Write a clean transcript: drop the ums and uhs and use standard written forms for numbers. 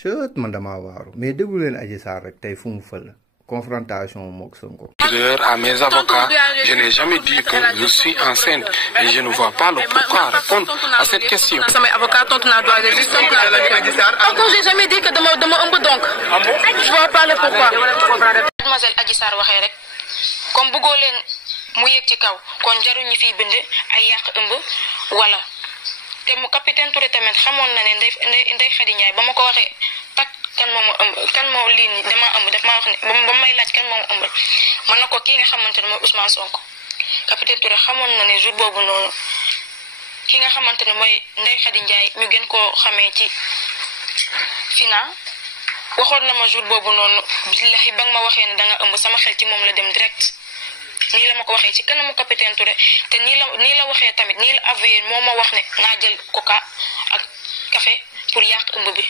chut man damaa waaru mais déglu leen Adji Sarr rek tey fu mu fël confrontation mook Sonko. À mes avocats, je n'ai jamais dit que je suis enceinte et je ne vois pas le pourquoi répondre à cette question. Samay avocat tontu naa droit de justice. Encore j'ai jamais dit que dama ëmb donc. Je vois pas le pourquoi. Mademoiselle Adji Sarr waxee rek comme bëggoo leen mu yéeg ci kaw kon jarul ñi fiy bind ay yàq ëmb wala te mu capitaine Touré tamit xamoon na ne Ndeye Khady Ndiaye ba ma ko waxee tak kan moo ma ëmb kan moo lii nii dama ëmb daf maa wax ne ba may laaj kan moo ma ëmbal man na ko kii nga xamante ne mooy Ousmane Sonko capitaine Touré xamoon na ne jour boobu noonu ki nga xamante ne mooy Ndeye Khady Ndiaye ñu gën koo xamee ci Fina waxoon na ma jour boobu noonu billahi ba nga ma waxee ne da nga ëmb sama xel ci moom la dem direct nii la ma ko waxee ci kanamu capitaine Touré te nii la waxee tamit nii la avoué moo ma wax ne naa jël coca ak café pour yàq ëmb bi